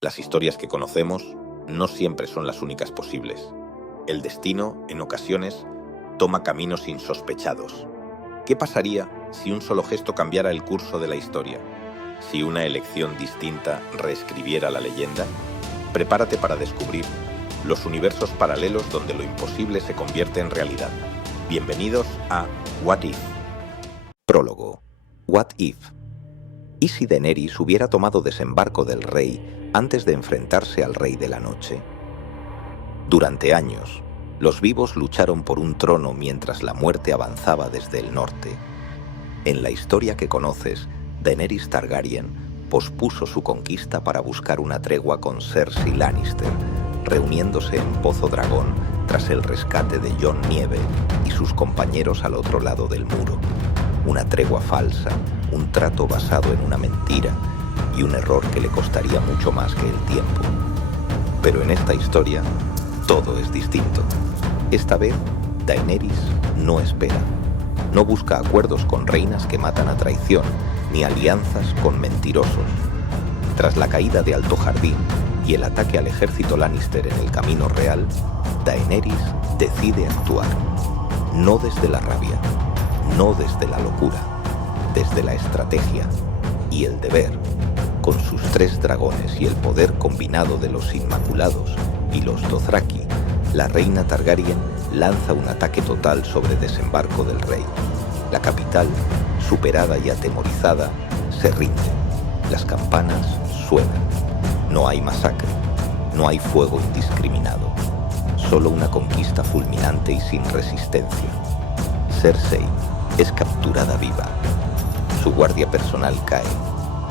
Las historias que conocemos no siempre son las únicas posibles. El destino, en ocasiones, toma caminos insospechados. ¿Qué pasaría si un solo gesto cambiara el curso de la historia? Si una elección distinta reescribiera la leyenda. Prepárate para descubrir los universos paralelos donde lo imposible se convierte en realidad. Bienvenidos a What If. Prólogo. What If. ¿Y si Daenerys hubiera tomado desembarco del rey antes de enfrentarse al Rey de la Noche? Durante años, los vivos lucharon por un trono mientras la muerte avanzaba desde el norte. En la historia que conoces, Daenerys Targaryen pospuso su conquista para buscar una tregua con Cersei Lannister, reuniéndose en Pozo Dragón tras el rescate de Jon Nieve y sus compañeros al otro lado del muro. Una tregua falsa, un trato basado en una mentira y un error que le costaría mucho más que el tiempo. Pero en esta historia, todo es distinto. Esta vez, Daenerys no espera. No busca acuerdos con reinas que matan a traición, ni alianzas con mentirosos. Tras la caída de Alto Jardín y el ataque al ejército Lannister en el Camino Real, Daenerys decide actuar. No desde la rabia, no desde la locura, desde la estrategia y el deber. Con sus 3 dragones y el poder combinado de los Inmaculados y los Dothraki, la reina Targaryen lanza un ataque total sobre Desembarco del Rey. La capital, superada y atemorizada, se rinde. Las campanas suenan. No hay masacre, no hay fuego indiscriminado. Solo una conquista fulminante y sin resistencia. Cersei es capturada viva. Su guardia personal cae.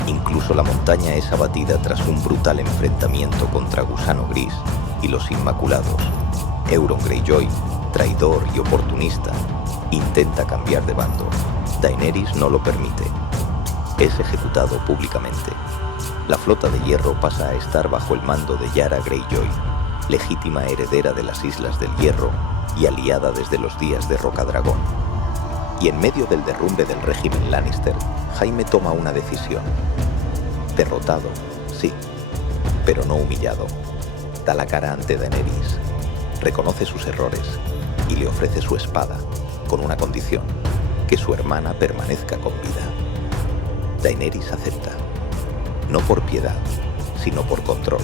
Incluso la montaña es abatida tras un brutal enfrentamiento contra Gusano Gris y los Inmaculados. Euron Greyjoy, traidor y oportunista, intenta cambiar de bando. Daenerys no lo permite. Es ejecutado públicamente. La Flota de Hierro pasa a estar bajo el mando de Yara Greyjoy, legítima heredera de las Islas del Hierro y aliada desde los días de Rocadragón. Y en medio del derrumbe del régimen Lannister, Jaime toma una decisión. Derrotado, sí, pero no humillado. Da la cara ante Daenerys, reconoce sus errores y le ofrece su espada, con una condición: que su hermana permanezca con vida. Daenerys acepta, no por piedad, sino por control.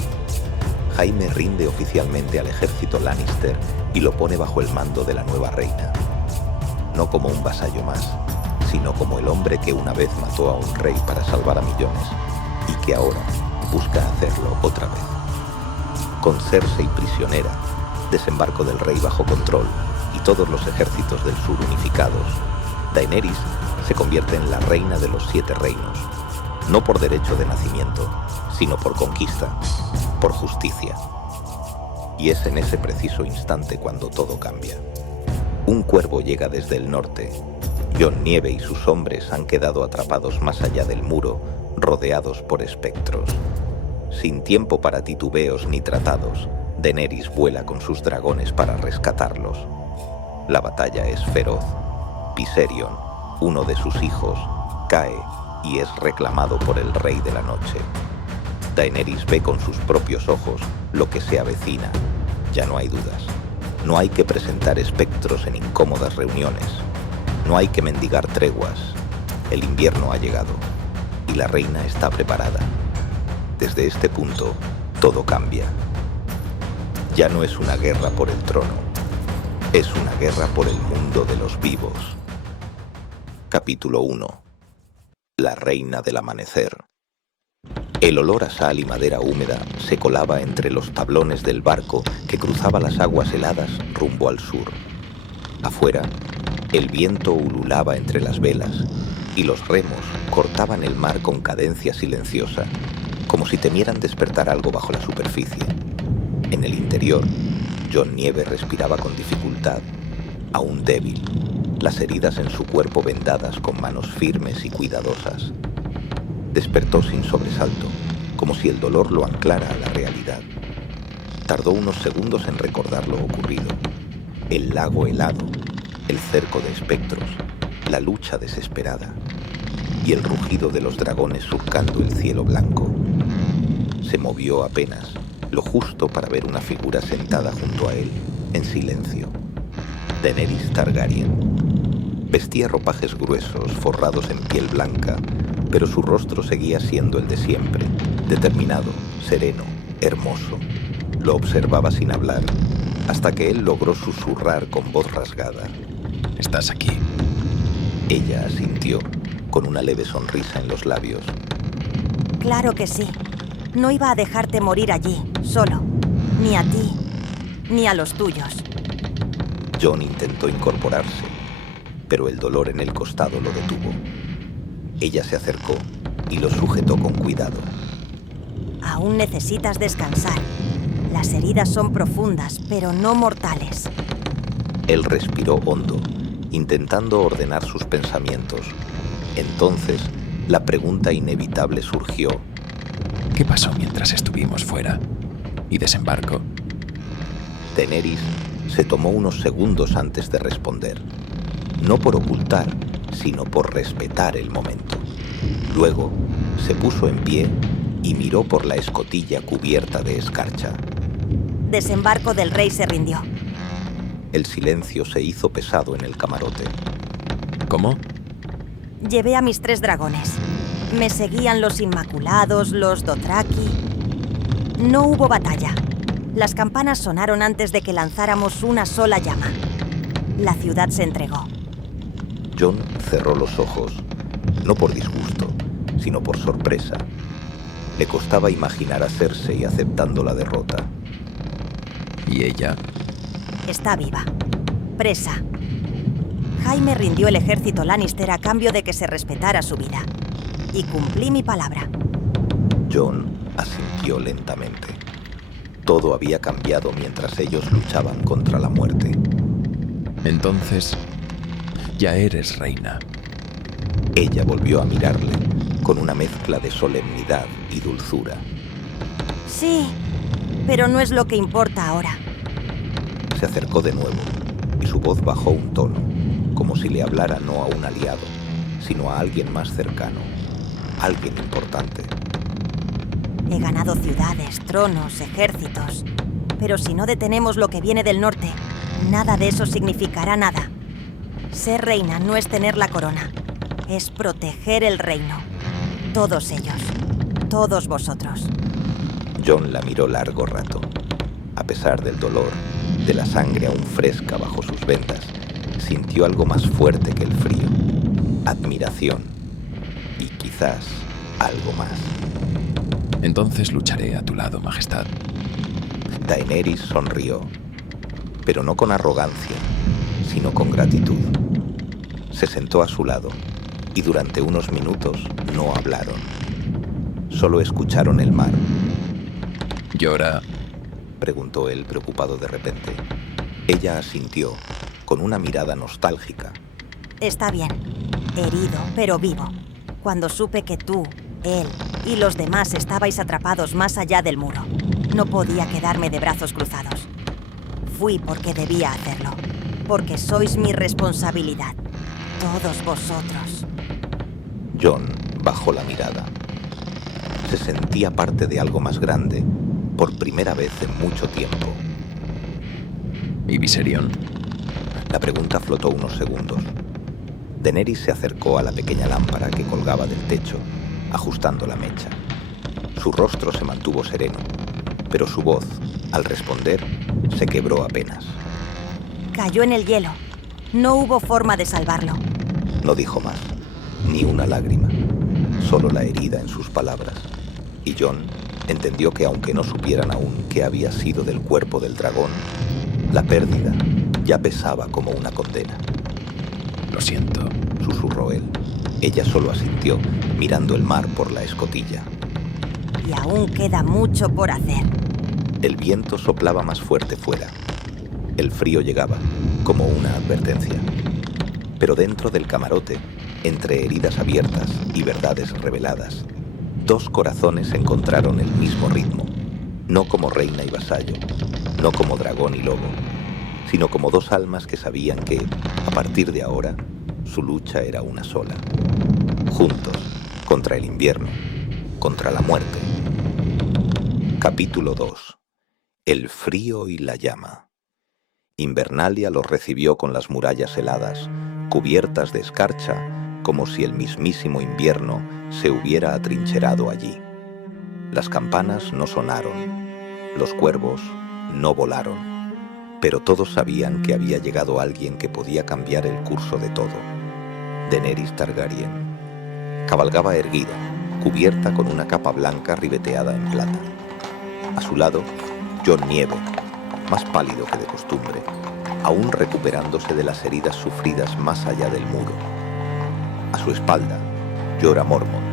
Jaime rinde oficialmente al ejército Lannister y lo pone bajo el mando de la nueva reina. No como un vasallo más, sino como el hombre que una vez mató a un rey para salvar a millones y que ahora busca hacerlo otra vez. Con Cersei prisionera, Desembarco del Rey bajo control y todos los ejércitos del sur unificados, Daenerys se convierte en la reina de los 7 reinos, no por derecho de nacimiento, sino por conquista, por justicia. Y es en ese preciso instante cuando todo cambia. Un cuervo llega desde el norte. Jon Nieve y sus hombres han quedado atrapados más allá del muro, rodeados por espectros. Sin tiempo para titubeos ni tratados, Daenerys vuela con sus dragones para rescatarlos. La batalla es feroz. Viserion, uno de sus hijos, cae y es reclamado por el Rey de la Noche. Daenerys ve con sus propios ojos lo que se avecina. Ya no hay dudas. No hay que presentar espectros en incómodas reuniones. No hay que mendigar treguas. El invierno ha llegado y la reina está preparada. Desde este punto, todo cambia. Ya no es una guerra por el trono. Es una guerra por el mundo de los vivos. Capítulo 1. La reina del amanecer. El olor a sal y madera húmeda se colaba entre los tablones del barco que cruzaba las aguas heladas rumbo al sur. Afuera, el viento ululaba entre las velas y los remos cortaban el mar con cadencia silenciosa, como si temieran despertar algo bajo la superficie. En el interior, Jon Nieve respiraba con dificultad, aún débil, las heridas en su cuerpo vendadas con manos firmes y cuidadosas. Despertó sin sobresalto, como si el dolor lo anclara a la realidad. Tardó unos segundos en recordar lo ocurrido. El lago helado, el cerco de espectros, la lucha desesperada y el rugido de los dragones surcando el cielo blanco. Se movió apenas, lo justo para ver una figura sentada junto a él, en silencio. Daenerys Targaryen. Vestía ropajes gruesos, forrados en piel blanca, pero su rostro seguía siendo el de siempre, determinado, sereno, hermoso. Lo observaba sin hablar, hasta que él logró susurrar con voz rasgada. ¿Estás aquí? Ella asintió, con una leve sonrisa en los labios. Claro que sí. No iba a dejarte morir allí, solo. Ni a ti, ni a los tuyos. Jon intentó incorporarse, pero el dolor en el costado lo detuvo. Ella se acercó y lo sujetó con cuidado. Aún necesitas descansar. Las heridas son profundas, pero no mortales. Él respiró hondo, intentando ordenar sus pensamientos. Entonces, la pregunta inevitable surgió. ¿Qué pasó mientras estuvimos fuera? ¿Y desembarco? Daenerys se tomó unos segundos antes de responder. No por ocultar, sino por respetar el momento. Luego, se puso en pie y miró por la escotilla cubierta de escarcha. Desembarco del rey se rindió. El silencio se hizo pesado en el camarote. ¿Cómo? Llevé a mis 3 dragones. Me seguían los Inmaculados, los Dothraki. No hubo batalla. Las campanas sonaron antes de que lanzáramos una sola llama. La ciudad se entregó. Jon cerró los ojos, no por disgusto, sino por sorpresa. Le costaba imaginar a Cersei aceptando la derrota. ¿Y ella? Está viva. Presa. Jaime rindió el ejército Lannister a cambio de que se respetara su vida. Y cumplí mi palabra. Jon asintió lentamente. Todo había cambiado mientras ellos luchaban contra la muerte. Entonces, ya eres reina. Ella volvió a mirarle, con una mezcla de solemnidad y dulzura. Sí, pero no es lo que importa ahora. Se acercó de nuevo, y su voz bajó un tono, como si le hablara no a un aliado, sino a alguien más cercano, alguien importante. He ganado ciudades, tronos, ejércitos. Pero si no detenemos lo que viene del norte, nada de eso significará nada. Ser reina no es tener la corona, es proteger el reino. Todos ellos, todos vosotros. Jon la miró largo rato. A pesar del dolor, de la sangre aún fresca bajo sus vendas, sintió algo más fuerte que el frío. Admiración. Y quizás algo más. Entonces lucharé a tu lado, Majestad. Daenerys sonrió, pero no con arrogancia, sino con gratitud. Se sentó a su lado y durante unos minutos no hablaron. Solo escucharon el mar. ¿Llora? Preguntó él, preocupado de repente. Ella asintió, con una mirada nostálgica. Está bien. Herido, pero vivo. Cuando supe que tú, él y los demás estabais atrapados más allá del muro, no podía quedarme de brazos cruzados. Fui porque debía hacerlo. Porque sois mi responsabilidad. Todos vosotros. Jon bajó la mirada. Se sentía parte de algo más grande, por primera vez en mucho tiempo. ¿Y Viserion? La pregunta flotó unos segundos. Daenerys se acercó a la pequeña lámpara que colgaba del techo, ajustando la mecha. Su rostro se mantuvo sereno, pero su voz, al responder, se quebró apenas. Cayó en el hielo. No hubo forma de salvarlo. No dijo más, ni una lágrima, solo la herida en sus palabras. Y Jon entendió que aunque no supieran aún qué había sido del cuerpo del dragón, la pérdida ya pesaba como una condena. Lo siento, susurró él. Ella solo asintió, mirando el mar por la escotilla. Y aún queda mucho por hacer. El viento soplaba más fuerte fuera. El frío llegaba, como una advertencia. Pero dentro del camarote, entre heridas abiertas y verdades reveladas, 2 corazones encontraron el mismo ritmo, no como reina y vasallo, no como dragón y lobo, sino como 2 almas que sabían que, a partir de ahora, su lucha era una sola. Juntos, contra el invierno, contra la muerte. Capítulo 2. El frío y la llama. Invernalia los recibió con las murallas heladas, cubiertas de escarcha, como si el mismísimo invierno se hubiera atrincherado allí. Las campanas no sonaron, los cuervos no volaron, pero todos sabían que había llegado alguien que podía cambiar el curso de todo. Daenerys Targaryen. Cabalgaba erguida, cubierta con una capa blanca ribeteada en plata. A su lado, Jon Nieve, más pálido que de costumbre, aún recuperándose de las heridas sufridas más allá del muro. A su espalda, Jorah Mormont,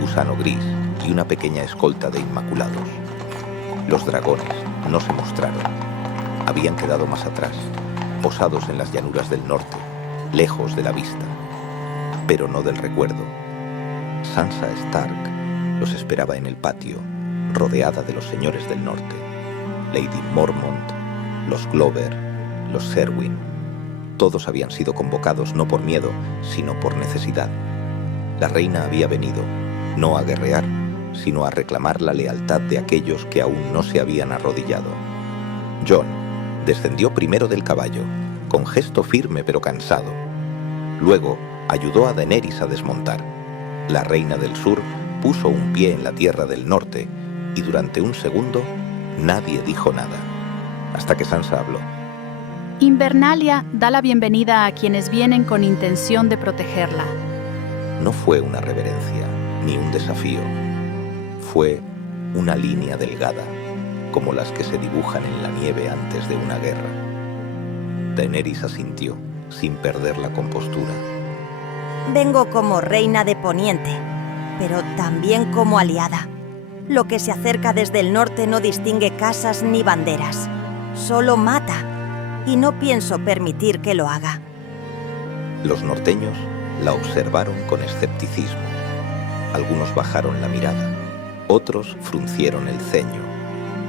Gusano Gris y una pequeña escolta de Inmaculados. Los dragones no se mostraron. Habían quedado más atrás, posados en las llanuras del norte, lejos de la vista, pero no del recuerdo. Sansa Stark los esperaba en el patio, rodeada de los señores del norte. Lady Mormont, los Glover, los Serwyn. Todos habían sido convocados no por miedo, sino por necesidad. La reina había venido, no a guerrear, sino a reclamar la lealtad de aquellos que aún no se habían arrodillado. Jon descendió primero del caballo, con gesto firme pero cansado. Luego ayudó a Daenerys a desmontar. La reina del sur puso un pie en la tierra del norte y durante un segundo nadie dijo nada, hasta que Sansa habló. Invernalia da la bienvenida a quienes vienen con intención de protegerla. No fue una reverencia, ni un desafío. Fue una línea delgada, como las que se dibujan en la nieve antes de una guerra. Daenerys asintió, sin perder la compostura. Vengo como reina de Poniente, pero también como aliada. Lo que se acerca desde el norte no distingue casas ni banderas. Solo mata, y no pienso permitir que lo haga. Los norteños la observaron con escepticismo. Algunos bajaron la mirada, otros fruncieron el ceño,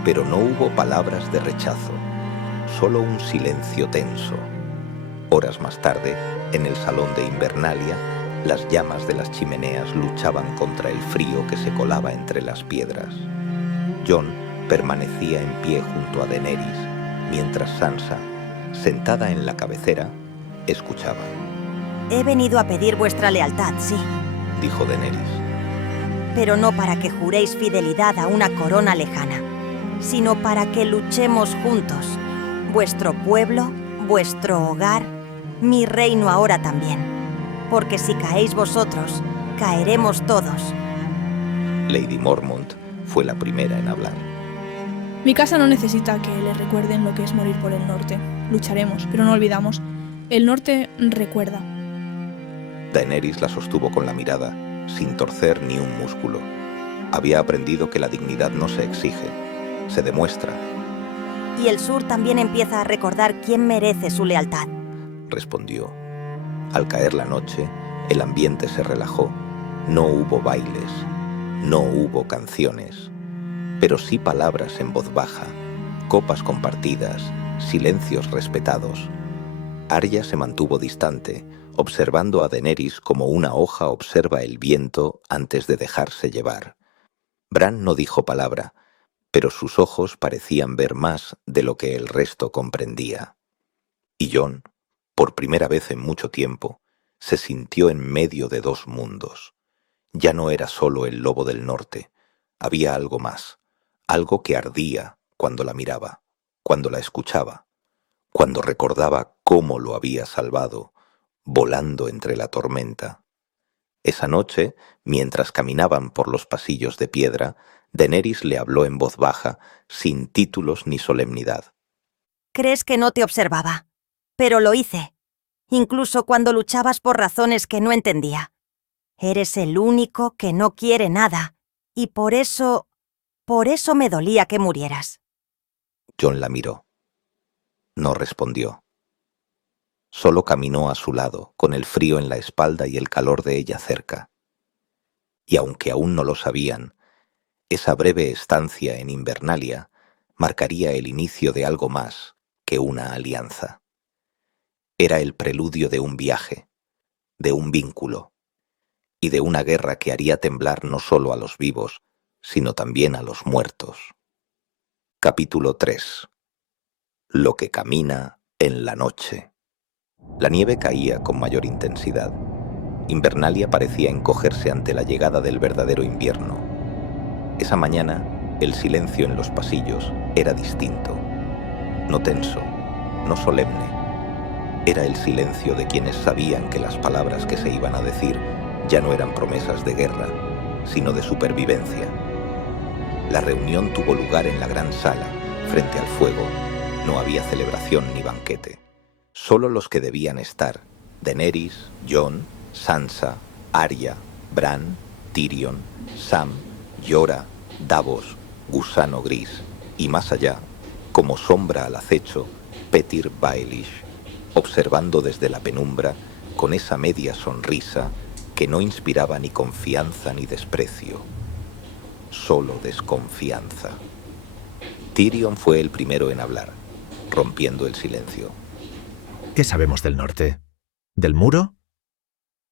pero no hubo palabras de rechazo, solo un silencio tenso. Horas más tarde, en el salón de Invernalia, las llamas de las chimeneas luchaban contra el frío que se colaba entre las piedras. Jon permanecía en pie junto a Daenerys, mientras Sansa, sentada en la cabecera, escuchaba. He venido a pedir vuestra lealtad, sí, Dijo Daenerys. pero no para que juréis fidelidad a una corona lejana, sino para que luchemos juntos. Vuestro pueblo, vuestro hogar, mi reino ahora también. Porque si caéis vosotros, caeremos todos. Lady Mormont fue la primera en hablar. Mi casa no necesita que le recuerden lo que es morir por el norte. Lucharemos, pero no olvidamos. El norte recuerda. Daenerys la sostuvo con la mirada, sin torcer ni un músculo. Había aprendido que la dignidad no se exige, se demuestra, Y el sur también empieza a recordar quién merece su lealtad. respondió. Al caer la noche, el ambiente se relajó. No hubo bailes, no hubo canciones, pero sí palabras en voz baja, copas compartidas, silencios respetados. Arya se mantuvo distante, observando a Daenerys como una hoja observa el viento antes de dejarse llevar. Bran no dijo palabra, pero sus ojos parecían ver más de lo que el resto comprendía. Y Jon, por primera vez en mucho tiempo, se sintió en medio de dos mundos. Ya no era solo el lobo del norte, había algo más, algo que ardía cuando la miraba, cuando la escuchaba, cuando recordaba cómo lo había salvado, volando entre la tormenta. Esa noche, mientras caminaban por los pasillos de piedra, Daenerys le habló en voz baja, sin títulos ni solemnidad. Crees que no te observaba, pero lo hice, incluso cuando luchabas por razones que no entendía. Eres el único que no quiere nada, y por eso me dolía que murieras. Jon la miró. No respondió. Solo caminó a su lado, con el frío en la espalda y el calor de ella cerca. Y aunque aún no lo sabían, esa breve estancia en Invernalia marcaría el inicio de algo más que una alianza. Era el preludio de un viaje, de un vínculo, y de una guerra que haría temblar no solo a los vivos, sino también a los muertos. Capítulo 3. Lo que camina en la noche. La nieve caía con mayor intensidad. Invernalia parecía encogerse ante la llegada del verdadero invierno. Esa mañana, el silencio en los pasillos era distinto. No tenso, no solemne. Era el silencio de quienes sabían que las palabras que se iban a decir ya no eran promesas de guerra, sino de supervivencia. La reunión tuvo lugar en la gran sala, frente al fuego. No había celebración ni banquete. Solo los que debían estar: Daenerys, Jon, Sansa, Arya, Bran, Tyrion, Sam, Jorah, Davos, Gusano Gris y más allá, como sombra al acecho, Petyr Baelish, observando desde la penumbra con esa media sonrisa que no inspiraba ni confianza ni desprecio, solo desconfianza. Tyrion fue el primero en hablar, rompiendo el silencio. ¿Qué sabemos del norte? ¿Del muro?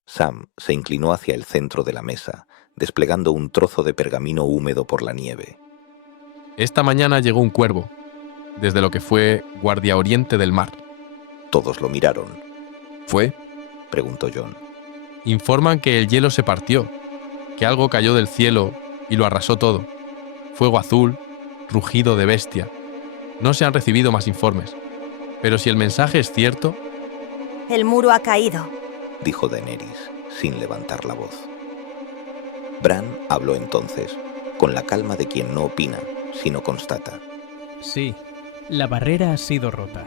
Sam se inclinó hacia el centro de la mesa, desplegando un trozo de pergamino húmedo por la nieve. Esta mañana llegó un cuervo, desde lo que fue Guardia Oriente del Mar. Todos lo miraron. ¿Fue? Preguntó Jon. Informan que el hielo se partió, que algo cayó del cielo y lo arrasó todo. Fuego azul, rugido de bestia. No se han recibido más informes. Pero si el mensaje es cierto... El muro ha caído, dijo Daenerys, sin levantar la voz. Bran habló entonces, con la calma de quien no opina, sino constata. Sí, la barrera ha sido rota.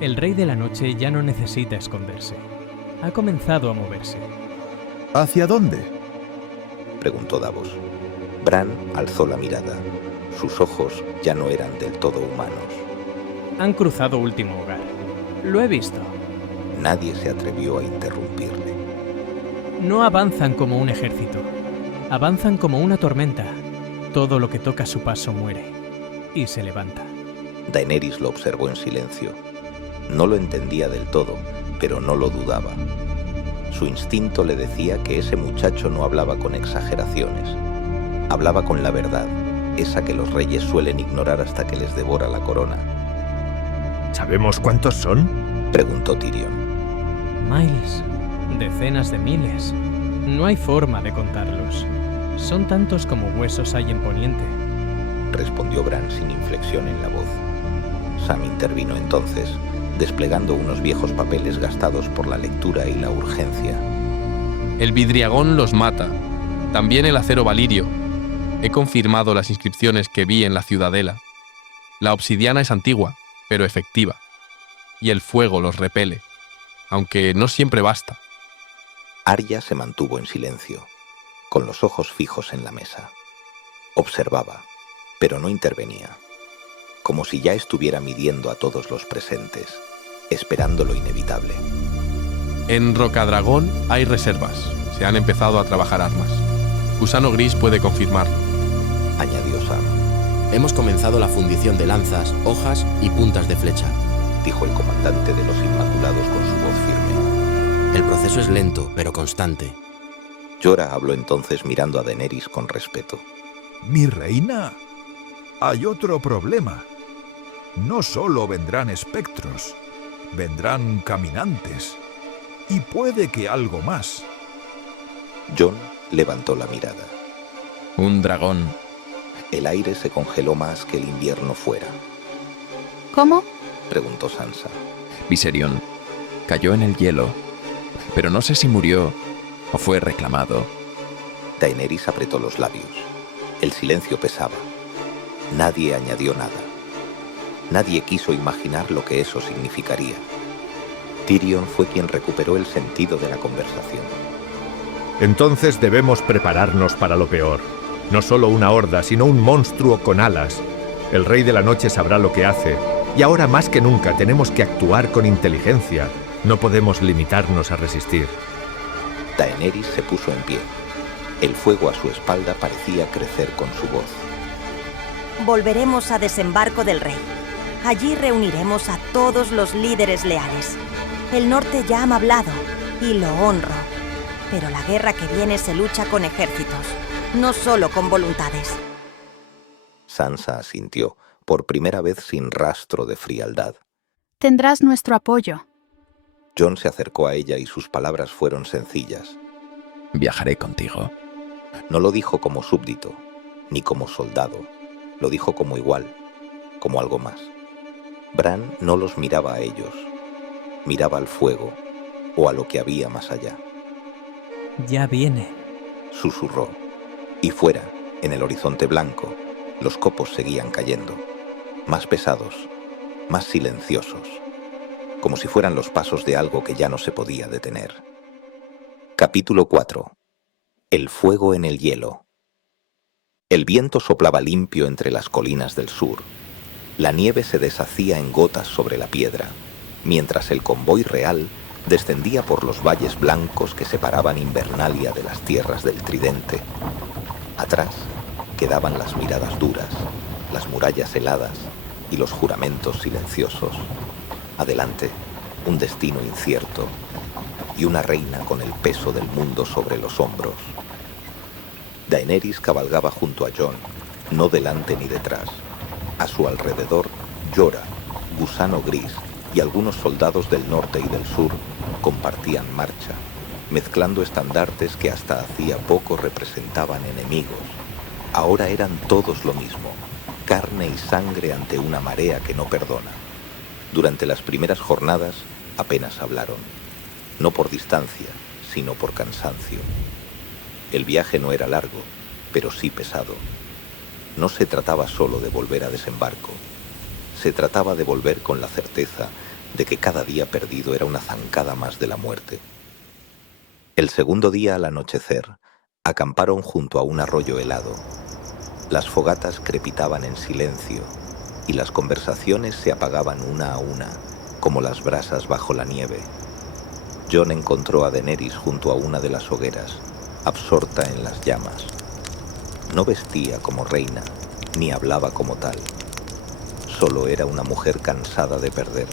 El Rey de la Noche ya no necesita esconderse. Ha comenzado a moverse. ¿Hacia dónde? Preguntó Davos. Bran alzó la mirada. Sus ojos ya no eran del todo humanos. Han cruzado Último Hogar. Lo he visto. Nadie se atrevió a interrumpirle. No avanzan como un ejército. Avanzan como una tormenta. Todo lo que toca su paso muere. Y se levanta. Daenerys lo observó en silencio. No lo entendía del todo, pero no lo dudaba. Su instinto le decía que ese muchacho no hablaba con exageraciones. Hablaba con la verdad, esa que los reyes suelen ignorar hasta que les devora la corona. ¿Sabemos cuántos son? Preguntó Tyrion. Miles. Decenas de miles. No hay forma de contarlos. Son tantos como huesos hay en Poniente. Respondió Bran sin inflexión en la voz. Sam intervino entonces, desplegando unos viejos papeles gastados por la lectura y la urgencia. El vidriagón los mata. También el acero valirio. He confirmado las inscripciones que vi en la ciudadela. La obsidiana es antigua, pero efectiva. Y el fuego los repele, aunque no siempre basta. Arya se mantuvo en silencio, con los ojos fijos en la mesa. Observaba, pero no intervenía, como si ya estuviera midiendo a todos los presentes, esperando lo inevitable. En Rocadragón hay reservas. Se han empezado a trabajar armas. Gusano Gris puede confirmarlo, añadió Sam. Hemos comenzado la fundición de lanzas, hojas y puntas de flecha, dijo el comandante de los Inmaculados con su voz firme. El proceso es lento, pero constante. Jorah habló entonces mirando a Daenerys con respeto. Mi reina, hay otro problema. No solo vendrán espectros, vendrán caminantes. Y puede que algo más. Jon levantó la mirada. Un dragón. El aire se congeló más que el invierno fuera. ¿Cómo? Preguntó Sansa. Viserion cayó en el hielo, pero no sé si murió o fue reclamado. Daenerys apretó los labios. El silencio pesaba. Nadie añadió nada. Nadie quiso imaginar lo que eso significaría. Tyrion fue quien recuperó el sentido de la conversación. Entonces debemos prepararnos para lo peor. No solo una horda, sino un monstruo con alas. El Rey de la Noche sabrá lo que hace. Y ahora más que nunca tenemos que actuar con inteligencia. No podemos limitarnos a resistir. Daenerys se puso en pie. El fuego a su espalda parecía crecer con su voz. Volveremos a Desembarco del Rey. Allí reuniremos a todos los líderes leales. El norte ya ha hablado, y lo honro. Pero la guerra que viene se lucha con ejércitos, no solo con voluntades. Sansa asintió, por primera vez sin rastro de frialdad. Tendrás nuestro apoyo. Jon se acercó a ella y sus palabras fueron sencillas. Viajaré contigo. No lo dijo como súbdito, ni como soldado. Lo dijo como igual, como algo más. Bran no los miraba a ellos. Miraba al fuego o a lo que había más allá. Ya viene. Susurró. Y fuera, en el horizonte blanco, los copos seguían cayendo. Más pesados, más silenciosos. Como si fueran los pasos de algo que ya no se podía detener. Capítulo 4. El fuego en el hielo. El viento soplaba limpio entre las colinas del sur. La nieve se deshacía en gotas sobre la piedra, mientras el convoy real descendía por los valles blancos que separaban Invernalia de las tierras del Tridente. Atrás quedaban las miradas duras, las murallas heladas y los juramentos silenciosos. Adelante, un destino incierto y una reina con el peso del mundo sobre los hombros. Daenerys cabalgaba junto a Jon, no delante ni detrás. A su alrededor, Jorah, Gusano Gris y algunos soldados del norte y del sur compartían marcha, mezclando estandartes que hasta hacía poco representaban enemigos. Ahora eran todos lo mismo, carne y sangre ante una marea que no perdona. Durante las primeras jornadas apenas hablaron, no por distancia, sino por cansancio. El viaje no era largo, pero sí pesado. No se trataba solo de volver a desembarco, se trataba de volver con la certeza de que cada día perdido era una zancada más de la muerte. El segundo día al anochecer, acamparon junto a un arroyo helado. Las fogatas crepitaban en silencio y las conversaciones se apagaban una a una, como las brasas bajo la nieve. Jon encontró a Daenerys junto a una de las hogueras, absorta en las llamas. No vestía como reina, ni hablaba como tal. Solo era una mujer cansada de perder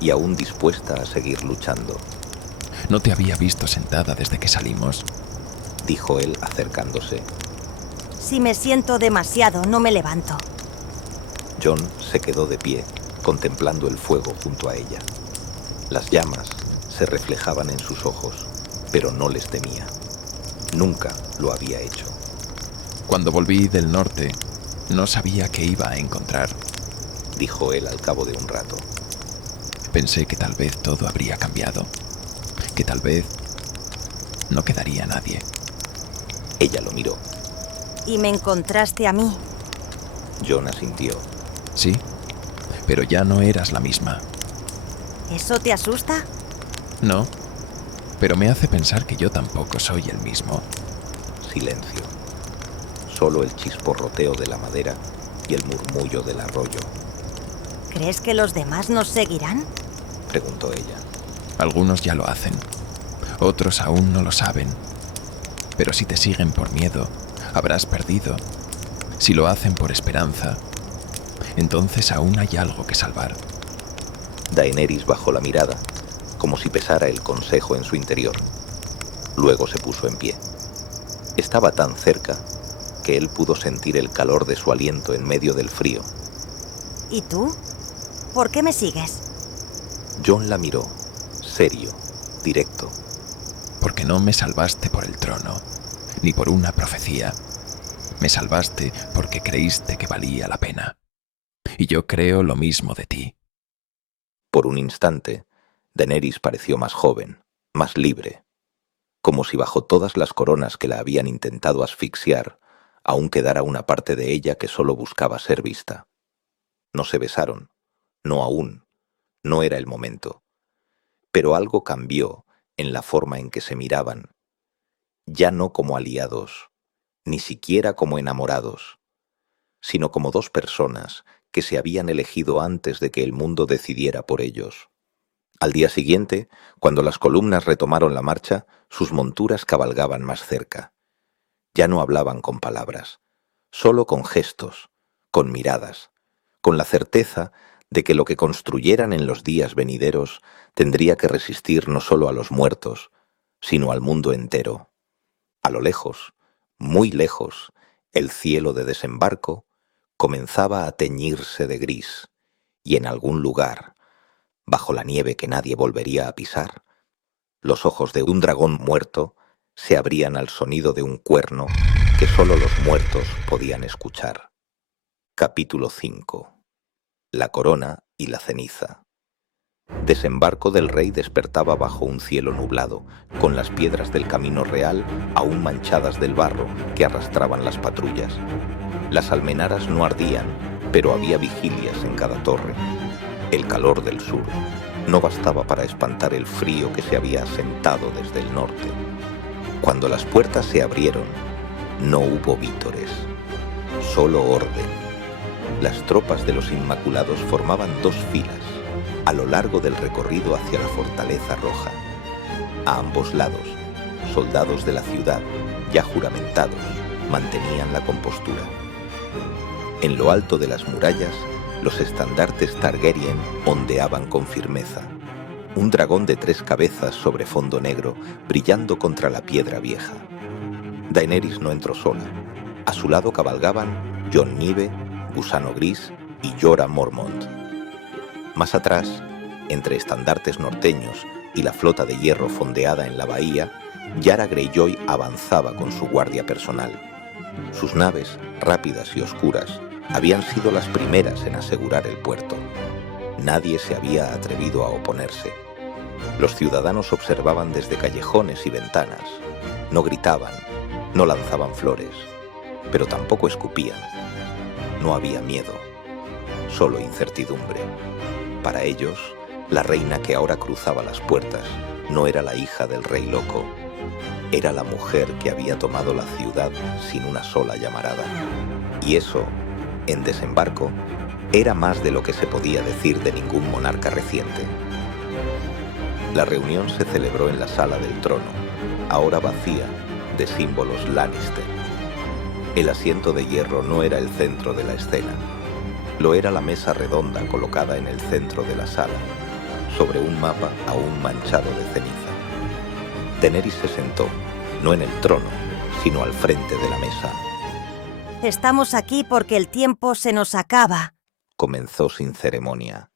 y aún dispuesta a seguir luchando. No te había visto sentada desde que salimos, dijo él acercándose. Si me siento demasiado, no me levanto. Jon se quedó de pie, contemplando el fuego junto a ella. Las llamas se reflejaban en sus ojos, pero no les temía. Nunca lo había hecho. Cuando volví del norte, no sabía qué iba a encontrar, dijo él al cabo de un rato. Pensé que tal vez todo habría cambiado, que tal vez no quedaría nadie. Ella lo miró. ¿Y me encontraste a mí? Jon asintió. Sí, pero ya no eras la misma. ¿Eso te asusta? No, pero me hace pensar que yo tampoco soy el mismo. Silencio. Solo el chisporroteo de la madera y el murmullo del arroyo. ¿Crees que los demás nos seguirán? Preguntó ella. Algunos ya lo hacen, otros aún no lo saben. Pero si te siguen por miedo, habrás perdido. Si lo hacen por esperanza, entonces aún hay algo que salvar. Daenerys bajó la mirada, como si pesara el consejo en su interior. Luego se puso en pie. Estaba tan cerca que él pudo sentir el calor de su aliento en medio del frío. ¿Y tú? ¿Por qué me sigues? Jon la miró, serio, directo. Porque no me salvaste por el trono, ni por una profecía. Me salvaste porque creíste que valía la pena. Y yo creo lo mismo de ti. Por un instante, Daenerys pareció más joven, más libre, como si bajo todas las coronas que la habían intentado asfixiar, aún quedara una parte de ella que solo buscaba ser vista. No se besaron, no aún, no era el momento. Pero algo cambió en la forma en que se miraban, ya no como aliados, ni siquiera como enamorados, sino como dos personas que se habían elegido antes de que el mundo decidiera por ellos. Al día siguiente, cuando las columnas retomaron la marcha, sus monturas cabalgaban más cerca. Ya no hablaban con palabras, solo con gestos, con miradas, con la certeza de que lo que construyeran en los días venideros tendría que resistir no solo a los muertos, sino al mundo entero. A lo lejos, muy lejos, el cielo de desembarco comenzaba a teñirse de gris, y en algún lugar, bajo la nieve que nadie volvería a pisar, los ojos de un dragón muerto se abrían al sonido de un cuerno que solo los muertos podían escuchar. Capítulo 5. La corona y la ceniza. Desembarco del rey despertaba bajo un cielo nublado, con las piedras del camino real aún manchadas del barro que arrastraban las patrullas. Las almenaras no ardían, pero había vigilias en cada torre. El calor del sur no bastaba para espantar el frío que se había asentado desde el norte. Cuando las puertas se abrieron, no hubo vítores, solo orden. Las tropas de los Inmaculados formaban dos filas a lo largo del recorrido hacia la Fortaleza Roja. A ambos lados, soldados de la ciudad, ya juramentados, mantenían la compostura. En lo alto de las murallas, los estandartes Targaryen ondeaban con firmeza. Un dragón de 3 cabezas sobre fondo negro, brillando contra la piedra vieja. Daenerys no entró sola. A su lado cabalgaban Jon Nieve, Gusano Gris y Jorah Mormont. Más atrás, entre estandartes norteños y la flota de hierro fondeada en la bahía, Yara Greyjoy avanzaba con su guardia personal. Sus naves, rápidas y oscuras, habían sido las primeras en asegurar el puerto. Nadie se había atrevido a oponerse. Los ciudadanos observaban desde callejones y ventanas. No gritaban, no lanzaban flores, pero tampoco escupían. No había miedo, solo incertidumbre. Para ellos, la reina que ahora cruzaba las puertas no era la hija del rey loco. Era la mujer que había tomado la ciudad sin una sola llamarada. Y eso, en desembarco, era más de lo que se podía decir de ningún monarca reciente. La reunión se celebró en la sala del trono, ahora vacía de símbolos Lannister. El asiento de hierro no era el centro de la escena. Lo era la mesa redonda colocada en el centro de la sala, sobre un mapa aún manchado de ceniza. Daenerys se sentó, no en el trono, sino al frente de la mesa. Estamos aquí porque el tiempo se nos acaba, comenzó sin ceremonia.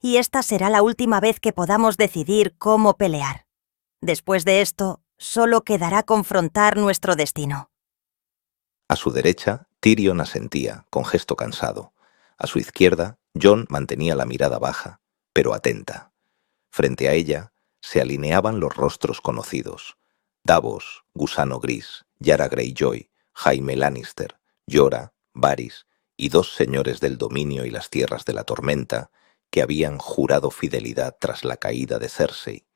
Y esta será la última vez que podamos decidir cómo pelear. Después de esto, solo quedará confrontar nuestro destino. A su derecha, Tyrion asentía, con gesto cansado. A su izquierda, Jon mantenía la mirada baja, pero atenta. Frente a ella, se alineaban los rostros conocidos. Davos, Gusano Gris, Yara Greyjoy, Jaime Lannister, Jorah, Varys y 2 señores del dominio y las tierras de la tormenta que habían jurado fidelidad tras la caída de Cersei.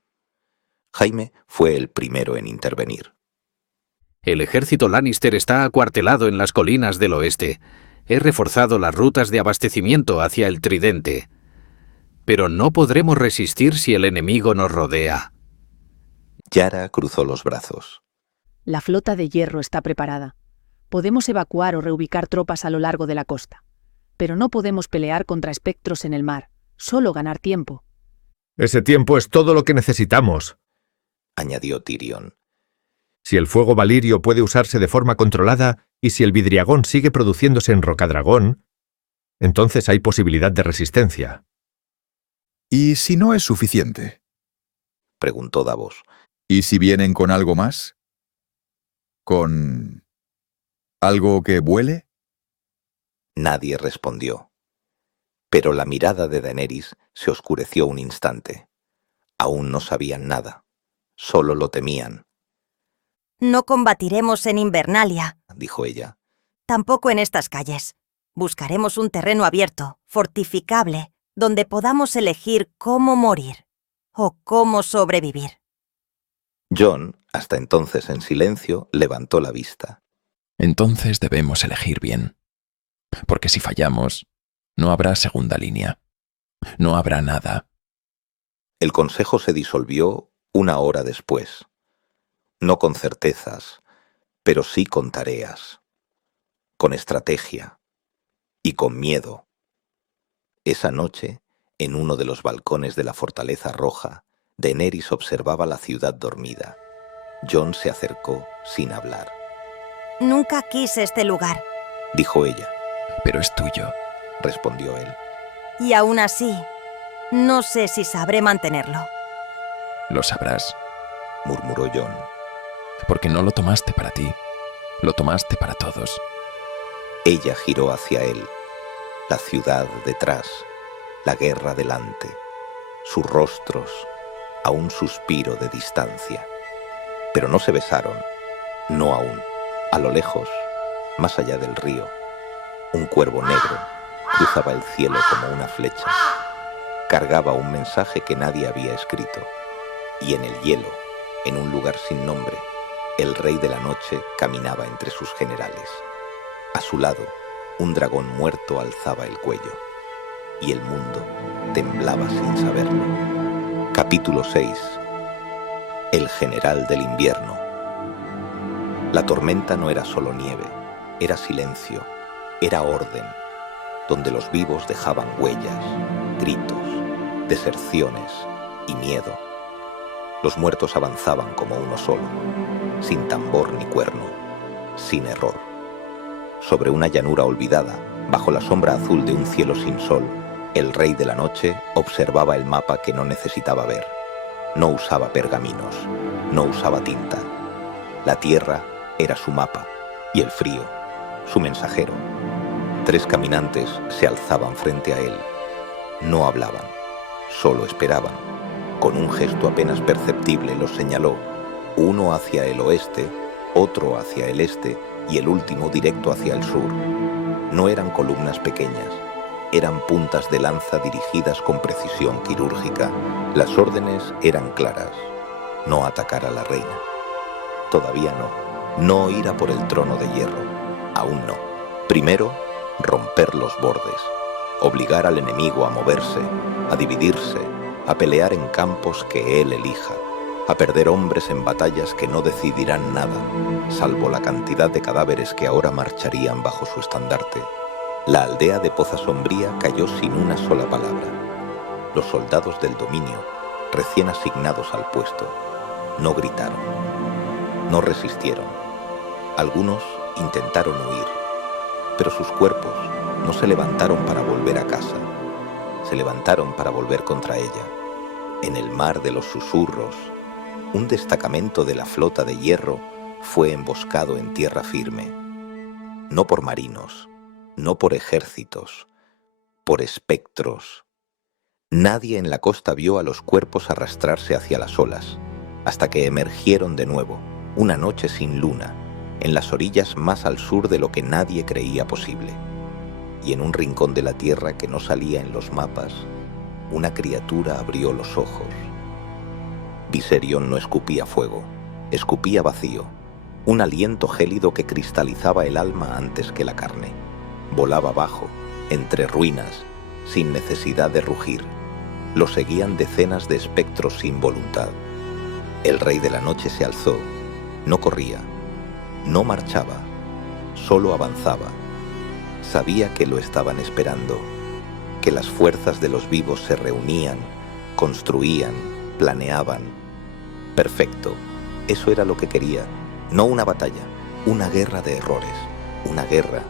Jaime fue el primero en intervenir. El ejército Lannister está acuartelado en las colinas del oeste. He reforzado las rutas de abastecimiento hacia el Tridente. Pero no podremos resistir si el enemigo nos rodea. Yara cruzó los brazos. La flota de hierro está preparada. Podemos evacuar o reubicar tropas a lo largo de la costa. Pero no podemos pelear contra espectros en el mar, solo ganar tiempo. Ese tiempo es todo lo que necesitamos, añadió Tyrion. Si el fuego valirio puede usarse de forma controlada y si el vidriagón sigue produciéndose en Rocadragón, entonces hay posibilidad de resistencia. ¿Y si no es suficiente? Preguntó Davos. ¿Y si vienen con algo más? ¿Con algo que vuele? Nadie respondió. Pero la mirada de Daenerys se oscureció un instante. Aún no sabían nada, solo lo temían. No combatiremos en Invernalia, dijo ella. Tampoco en estas calles. Buscaremos un terreno abierto, fortificable, donde podamos elegir cómo morir o cómo sobrevivir. Jon, hasta entonces en silencio, levantó la vista. Entonces debemos elegir bien. Porque si fallamos, no habrá segunda línea. No habrá nada. El consejo se disolvió 1 hora después. No con certezas, pero sí con tareas. Con estrategia. Y con miedo. Esa noche, en uno de los balcones de la Fortaleza Roja, Daenerys observaba la ciudad dormida. Jon se acercó sin hablar. Nunca quise este lugar, dijo ella. pero es tuyo, respondió él. Y aún así, no sé si sabré mantenerlo. Lo sabrás, murmuró Jon. Porque no lo tomaste para ti, lo tomaste para todos. Ella giró hacia él, la ciudad detrás, la guerra delante, sus rostros a un suspiro de distancia. Pero no se besaron, no aún. A lo lejos, más allá del río, un cuervo negro cruzaba el cielo como una flecha. Cargaba un mensaje que nadie había escrito. Y en el hielo, en un lugar sin nombre, el rey de la noche caminaba entre sus generales. A su lado, un dragón muerto alzaba el cuello. Y el mundo temblaba sin saberlo. Capítulo 6. El general del invierno. La tormenta no era solo nieve, era silencio, era orden, donde los vivos dejaban huellas, gritos, deserciones y miedo. Los muertos avanzaban como uno solo, sin tambor ni cuerno, sin error. Sobre una llanura olvidada, bajo la sombra azul de un cielo sin sol, el rey de la noche observaba el mapa que no necesitaba ver. No usaba pergaminos, no usaba tinta. La tierra era su mapa, y el frío, su mensajero. 3 caminantes se alzaban frente a él. No hablaban, solo esperaban. Con un gesto apenas perceptible los señaló, uno hacia el oeste, otro hacia el este y el último directo hacia el sur. No eran columnas pequeñas, eran puntas de lanza dirigidas con precisión quirúrgica. Las órdenes eran claras: no atacar a la reina. Todavía no. No ir a por el trono de hierro. Aún no. Primero, romper los bordes. Obligar al enemigo a moverse, a dividirse, a pelear en campos que él elija, a perder hombres en batallas que no decidirán nada, salvo la cantidad de cadáveres que ahora marcharían bajo su estandarte. La aldea de Poza Sombría cayó sin una sola palabra. Los soldados del dominio, recién asignados al puesto, no gritaron, no resistieron. Algunos intentaron huir, pero sus cuerpos no se levantaron para volver a casa, se levantaron para volver contra ella. En el mar de los susurros, un destacamento de la flota de hierro fue emboscado en tierra firme, no por marinos, no por ejércitos, por espectros. Nadie en la costa vio a los cuerpos arrastrarse hacia las olas, hasta que emergieron de nuevo, una noche sin luna, en las orillas más al sur de lo que nadie creía posible. Y en un rincón de la tierra que no salía en los mapas, una criatura abrió los ojos. Viserion no escupía fuego, escupía vacío, un aliento gélido que cristalizaba el alma antes que la carne. Volaba bajo, entre ruinas, sin necesidad de rugir. Lo seguían decenas de espectros sin voluntad. El rey de la noche se alzó, no corría, no marchaba, solo avanzaba. Sabía que lo estaban esperando, que las fuerzas de los vivos se reunían, construían, planeaban. Perfecto, eso era lo que quería, no una batalla, una guerra de errores, una guerra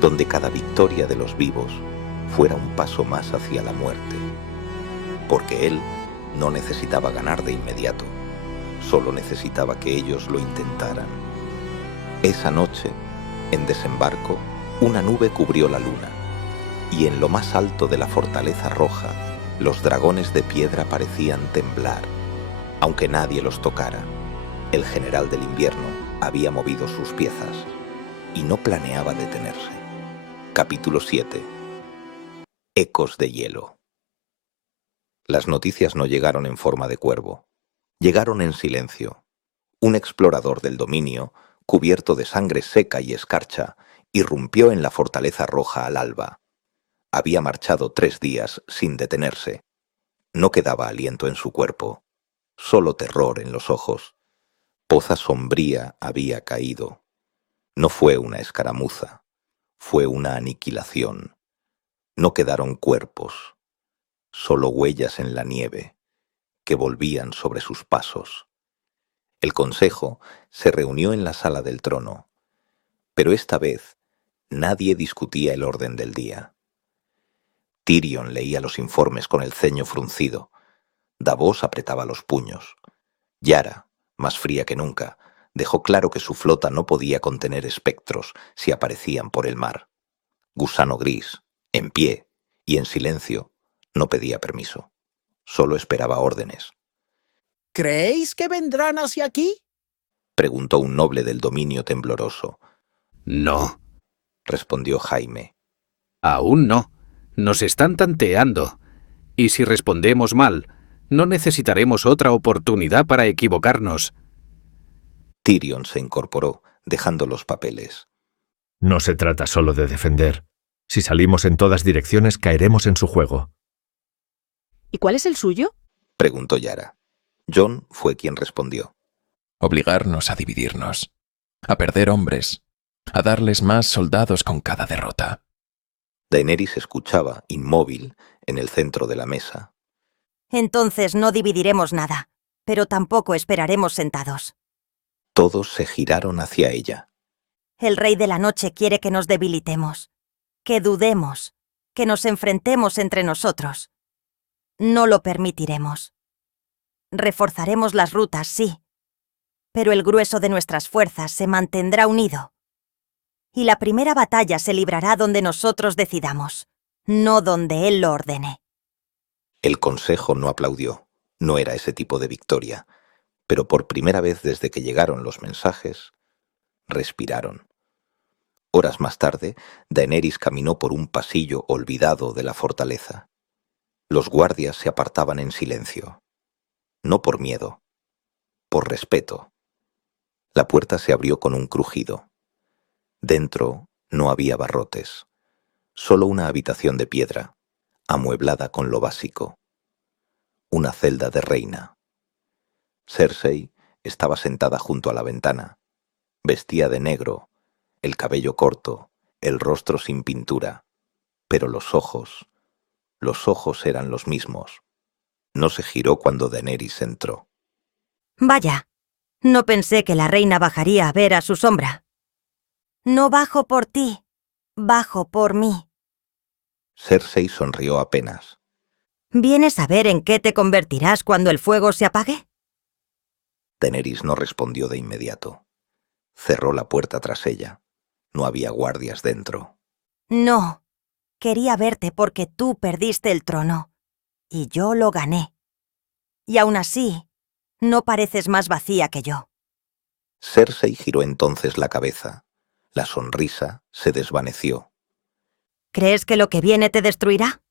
donde cada victoria de los vivos fuera un paso más hacia la muerte. Porque él no necesitaba ganar de inmediato, solo necesitaba que ellos lo intentaran. Esa noche, en desembarco, una nube cubrió la luna, y en lo más alto de la fortaleza roja, los dragones de piedra parecían temblar, aunque nadie los tocara. El general del invierno había movido sus piezas, y no planeaba detenerse. Capítulo 7. Ecos de hielo. Las noticias no llegaron en forma de cuervo. Llegaron en silencio. Un explorador del dominio, cubierto de sangre seca y escarcha, irrumpió en la fortaleza roja al alba. Había marchado 3 días sin detenerse. No quedaba aliento en su cuerpo, solo terror en los ojos. Poza Sombría había caído. No fue una escaramuza, fue una aniquilación. No quedaron cuerpos, solo huellas en la nieve que volvían sobre sus pasos. El consejo se reunió en la sala del trono, pero esta vez nadie discutía el orden del día. Tyrion leía los informes con el ceño fruncido. Davos apretaba los puños. Yara, más fría que nunca, dejó claro que su flota no podía contener espectros si aparecían por el mar. Gusano Gris, en pie y en silencio, no pedía permiso. Solo esperaba órdenes. ¿Creéis que vendrán hacia aquí? Preguntó un noble del dominio tembloroso. No, respondió Jaime. Aún no. Nos están tanteando. Y si respondemos mal, no necesitaremos otra oportunidad para equivocarnos. Tyrion se incorporó, dejando los papeles. No se trata solo de defender. Si salimos en todas direcciones, caeremos en su juego. ¿Y cuál es el suyo? Preguntó Yara. Jon fue quien respondió. Obligarnos a dividirnos, a perder hombres, a darles más soldados con cada derrota. Daenerys escuchaba, inmóvil, en el centro de la mesa. Entonces no dividiremos nada, pero tampoco esperaremos sentados. Todos se giraron hacia ella. El Rey de la Noche quiere que nos debilitemos, que dudemos, que nos enfrentemos entre nosotros. No lo permitiremos. Reforzaremos las rutas, sí, pero el grueso de nuestras fuerzas se mantendrá unido. Y la primera batalla se librará donde nosotros decidamos, no donde él lo ordene. El consejo no aplaudió. No era ese tipo de victoria. Pero por primera vez desde que llegaron los mensajes, respiraron. Horas más tarde, Daenerys caminó por un pasillo olvidado de la fortaleza. Los guardias se apartaban en silencio. No por miedo, por respeto. La puerta se abrió con un crujido. Dentro no había barrotes, solo una habitación de piedra, amueblada con lo básico. Una celda de reina. Cersei estaba sentada junto a la ventana. Vestía de negro, el cabello corto, el rostro sin pintura, pero los ojos eran los mismos. No se giró cuando Daenerys entró. Vaya, no pensé que la reina bajaría a ver a su sombra. No bajo por ti, bajo por mí. Cersei sonrió apenas. ¿Vienes a ver en qué te convertirás cuando el fuego se apague? Daenerys no respondió de inmediato. Cerró la puerta tras ella. No había guardias dentro. No, quería verte porque tú perdiste el trono. Y yo lo gané. Y aún así, no pareces más vacía que yo. Cersei giró entonces la cabeza. La sonrisa se desvaneció. ¿Crees que lo que viene te destruirá?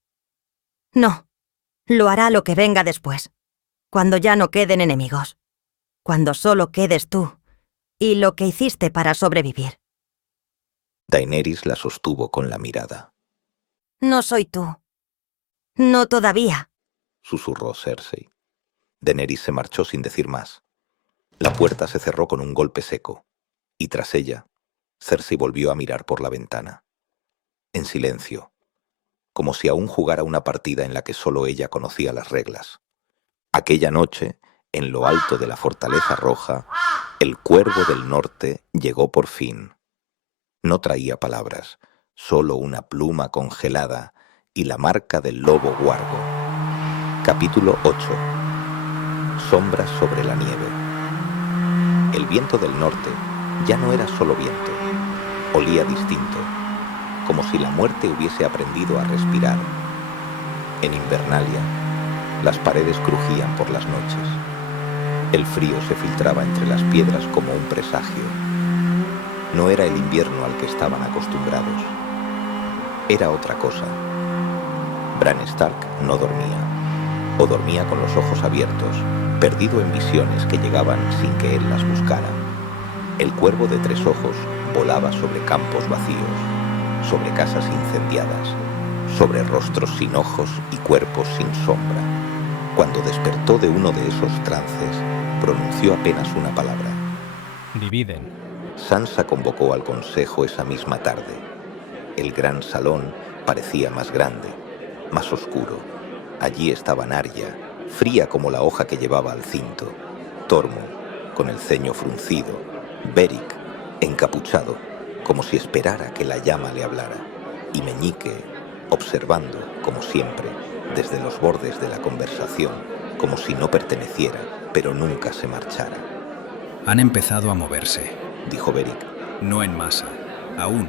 No, lo hará lo que venga después, cuando ya no queden enemigos, cuando solo quedes tú y lo que hiciste para sobrevivir. Daenerys la sostuvo con la mirada. No soy tú. No todavía, susurró Cersei. Daenerys se marchó sin decir más. La puerta se cerró con un golpe seco, y tras ella, Cersei volvió a mirar por la ventana. En silencio, como si aún jugara una partida en la que solo ella conocía las reglas. Aquella noche, en lo alto de la Fortaleza Roja, el Cuervo del Norte llegó por fin. No traía palabras, solo una pluma congelada y la marca del lobo guargo. Capítulo 8. Sombras sobre la nieve. El viento del norte ya no era solo viento, olía distinto, como si la muerte hubiese aprendido a respirar. En Invernalia, las paredes crujían por las noches. El frío se filtraba entre las piedras como un presagio. No era el invierno al que estaban acostumbrados. Era otra cosa. Bran Stark no dormía, o dormía con los ojos abiertos, perdido en visiones que llegaban sin que él las buscara. El cuervo de tres ojos volaba sobre campos vacíos, sobre casas incendiadas, sobre rostros sin ojos y cuerpos sin sombra. Cuando despertó de uno de esos trances, pronunció apenas una palabra. Dividen. Sansa convocó al consejo esa misma tarde. El gran salón parecía más grande, más oscuro. Allí estaban Arya, fría como la hoja que llevaba al cinto, Tormund, con el ceño fruncido, Beric, encapuchado, como si esperara que la llama le hablara, y Meñique, observando, como siempre, desde los bordes de la conversación, como si no perteneciera, pero nunca se marchara. Han empezado a moverse, dijo Beric. No en masa, aún,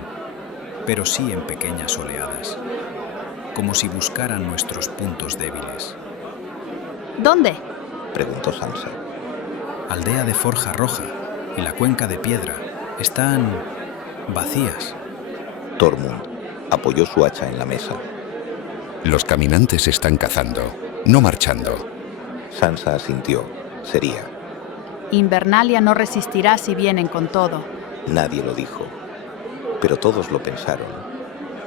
pero sí en pequeñas oleadas, como si buscaran nuestros puntos débiles. ¿Dónde? Preguntó Sansa. Aldea de Forja Roja y la cuenca de piedra están vacías. Tormund apoyó su hacha en la mesa. Los caminantes están cazando, no marchando. Sansa asintió. Sería. Invernalia no resistirá si vienen con todo. Nadie lo dijo, pero todos lo pensaron.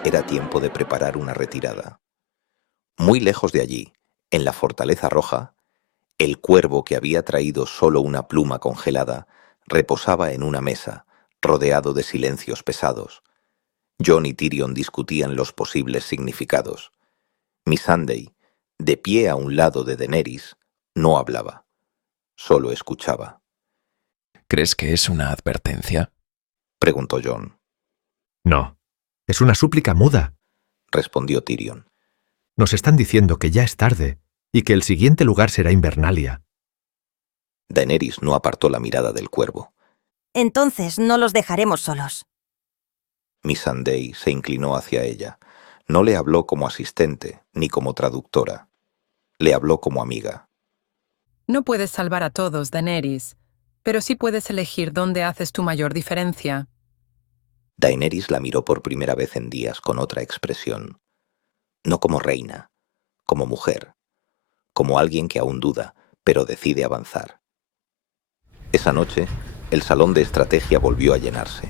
Era tiempo de preparar una retirada. Muy lejos de allí, en la Fortaleza Roja, el cuervo que había traído solo una pluma congelada reposaba en una mesa, rodeado de silencios pesados. Jon y Tyrion discutían los posibles significados. Missandei, de pie a un lado de Daenerys, no hablaba. Solo escuchaba. ¿Crees que es una advertencia? Preguntó Jon. No, es una súplica muda, respondió Tyrion. Nos están diciendo que ya es tarde y que el siguiente lugar será Invernalia. Daenerys no apartó la mirada del cuervo. Entonces no los dejaremos solos. Missandei se inclinó hacia ella. No le habló como asistente ni como traductora. Le habló como amiga. No puedes salvar a todos, Daenerys, pero sí puedes elegir dónde haces tu mayor diferencia. Daenerys la miró por primera vez en días con otra expresión. No como reina, como mujer, como alguien que aún duda, pero decide avanzar. Esa noche, el salón de estrategia volvió a llenarse.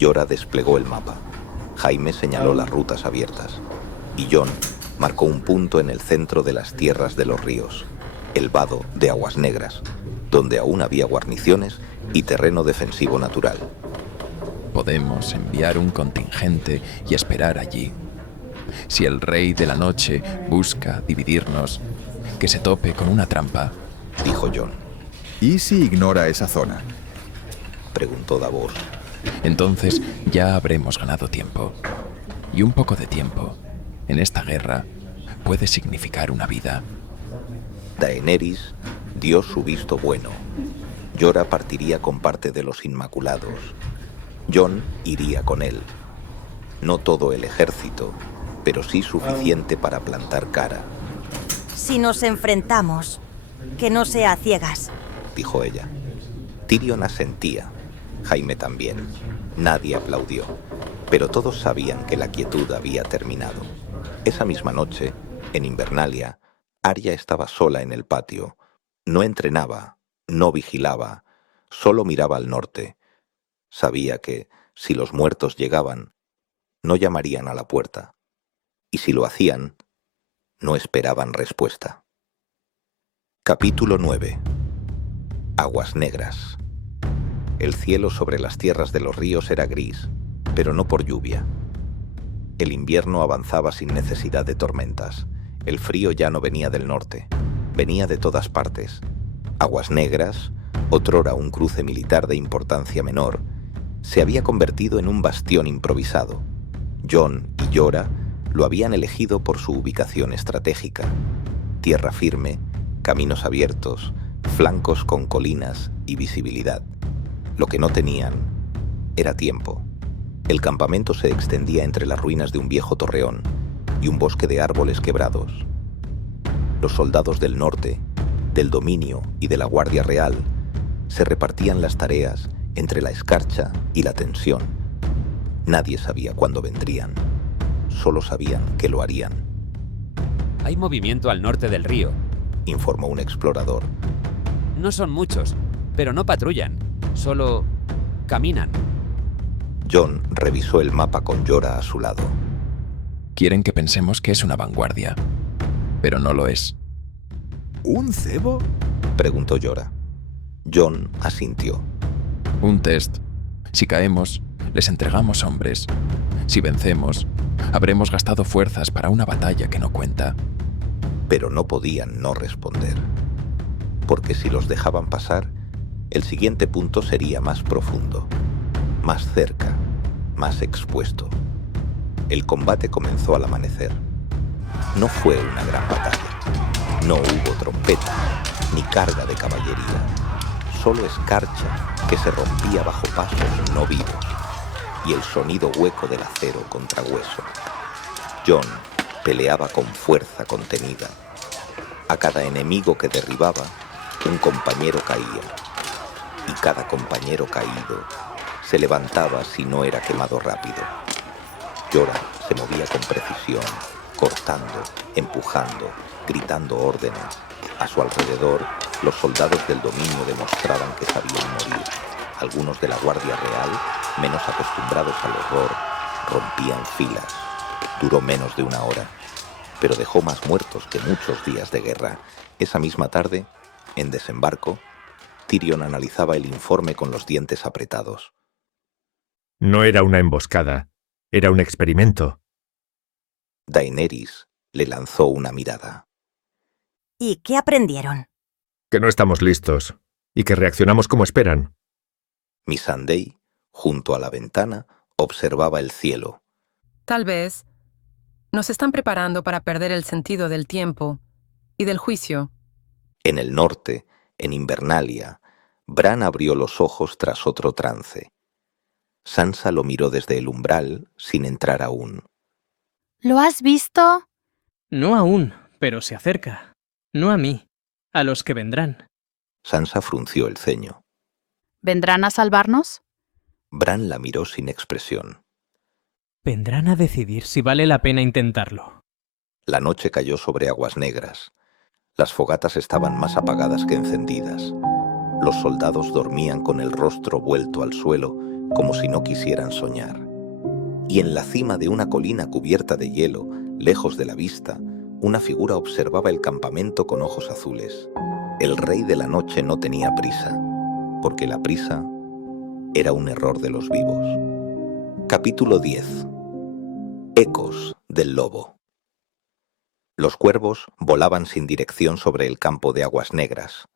Jorah desplegó el mapa. Jaime señaló las rutas abiertas. Y Jon marcó un punto en el centro de las tierras de los ríos, el vado de Aguas Negras, donde aún había guarniciones y terreno defensivo natural. Podemos enviar un contingente y esperar allí. Si el Rey de la Noche busca dividirnos, que se tope con una trampa, dijo Jon. ¿Y si ignora esa zona? Preguntó Davos. Entonces ya habremos ganado tiempo. Y un poco de tiempo, en esta guerra, puede significar una vida. Daenerys dio su visto bueno. Jorah partiría con parte de los Inmaculados. Jon iría con él. No todo el ejército, pero sí suficiente para plantar cara. Si nos enfrentamos, que no sea a ciegas, dijo ella. Tyrion asentía. Jaime también. Nadie aplaudió, pero todos sabían que la quietud había terminado. Esa misma noche, en Invernalia, Arya estaba sola en el patio. No entrenaba, no vigilaba, solo miraba al norte. Sabía que, si los muertos llegaban, no llamarían a la puerta. Y si lo hacían, no esperaban respuesta. Capítulo 9. Aguas Negras. El cielo sobre las tierras de los ríos era gris, pero no por lluvia. El invierno avanzaba sin necesidad de tormentas. El frío ya no venía del norte, venía de todas partes. Aguas Negras, otrora un cruce militar de importancia menor, se había convertido en un bastión improvisado. Jon y Jorah lo habían elegido por su ubicación estratégica. Tierra firme, caminos abiertos, flancos con colinas y visibilidad. Lo que no tenían era tiempo. El campamento se extendía entre las ruinas de un viejo torreón y un bosque de árboles quebrados. Los soldados del norte, del dominio y de la Guardia Real se repartían las tareas entre la escarcha y la tensión. Nadie sabía cuándo vendrían, solo sabían que lo harían. Hay movimiento al norte del río, informó un explorador. No son muchos, pero no patrullan, solo caminan. Jon revisó el mapa con Jorah a su lado. Quieren que pensemos que es una vanguardia, pero no lo es. ¿Un cebo? Preguntó Jorah. Jon asintió. Un test. Si caemos, les entregamos hombres. Si vencemos, habremos gastado fuerzas para una batalla que no cuenta. Pero no podían no responder. Porque si los dejaban pasar, el siguiente punto sería más profundo, más cerca, más expuesto. El combate comenzó al amanecer. No fue una gran batalla. No hubo trompeta ni carga de caballería. Solo escarcha que se rompía bajo pasos no vivos y el sonido hueco del acero contra hueso. Jon peleaba con fuerza contenida. A cada enemigo que derribaba, un compañero caía. Y cada compañero caído se levantaba si no era quemado rápido. Jorah se movía con precisión, cortando, empujando, gritando órdenes. A su alrededor, los soldados del dominio demostraban que sabían morir. Algunos de la Guardia Real, menos acostumbrados al horror, rompían filas. Duró menos de una hora, pero dejó más muertos que muchos días de guerra. Esa misma tarde, en desembarco, Tyrion analizaba el informe con los dientes apretados. No era una emboscada, era un experimento. Daenerys le lanzó una mirada. ¿Y qué aprendieron? Que no estamos listos y que reaccionamos como esperan. Missandei, junto a la ventana, observaba el cielo. Tal vez nos están preparando para perder el sentido del tiempo y del juicio. En el norte, en Invernalia, Bran abrió los ojos tras otro trance. Sansa lo miró desde el umbral, sin entrar aún. ¿Lo has visto? No aún, pero se acerca. No a mí, a los que vendrán. Sansa frunció el ceño. ¿Vendrán a salvarnos? Bran la miró sin expresión. Vendrán a decidir si vale la pena intentarlo. La noche cayó sobre aguas negras. Las fogatas estaban más apagadas que encendidas. Los soldados dormían con el rostro vuelto al suelo, como si no quisieran soñar. Y en la cima de una colina cubierta de hielo, lejos de la vista, una figura observaba el campamento con ojos azules. El rey de la noche no tenía prisa, porque la prisa era un error de los vivos. Capítulo 10. Ecos del lobo. Los cuervos volaban sin dirección sobre el campo de aguas negras.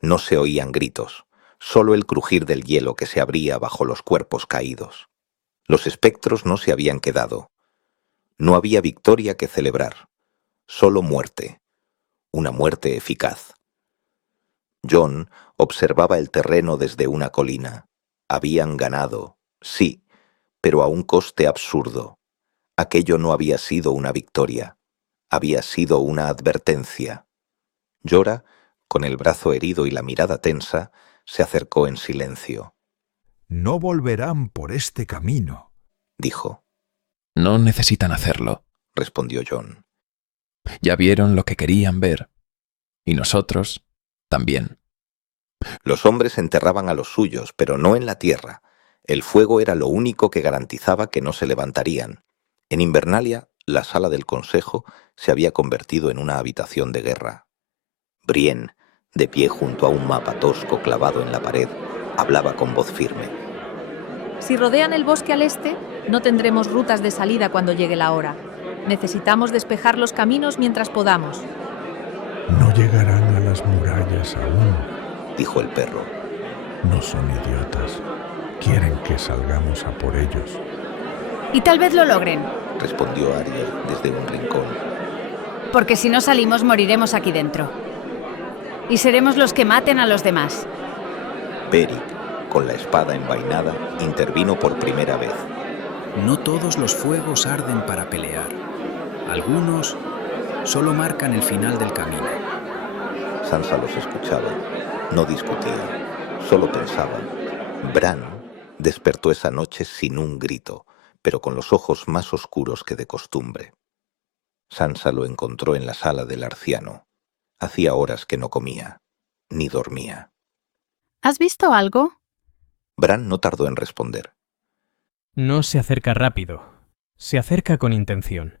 No se oían gritos, solo el crujir del hielo que se abría bajo los cuerpos caídos. Los espectros no se habían quedado. No había victoria que celebrar, solo muerte, una muerte eficaz. Jon observaba el terreno desde una colina. Habían ganado, sí, pero a un coste absurdo. Aquello no había sido una victoria, había sido una advertencia. Jorah, con el brazo herido y la mirada tensa, se acercó en silencio. No volverán por este camino, dijo. No necesitan hacerlo, respondió Jon. Ya vieron lo que querían ver. Y nosotros también. Los hombres enterraban a los suyos, pero no en la tierra. El fuego era lo único que garantizaba que no se levantarían. En Invernalia, la sala del consejo se había convertido en una habitación de guerra. Brienne, de pie junto a un mapa tosco clavado en la pared, hablaba con voz firme. Si rodean el bosque al este, no tendremos rutas de salida cuando llegue la hora. Necesitamos despejar los caminos mientras podamos. No llegarán a las murallas aún, dijo el perro. No son idiotas. Quieren que salgamos a por ellos. Y tal vez lo logren, respondió Ariel desde un rincón. porque si no salimos moriremos aquí dentro. Y seremos los que maten a los demás. Beric, con la espada envainada, intervino por primera vez. No todos los fuegos arden para pelear. Algunos solo marcan el final del camino. Sansa los escuchaba, no discutía, solo pensaba. Bran despertó esa noche sin un grito, pero con los ojos más oscuros que de costumbre. Sansa lo encontró en la sala del arciano. Hacía horas que no comía, ni dormía. ¿Has visto algo? Bran no tardó en responder. No se acerca rápido, se acerca con intención.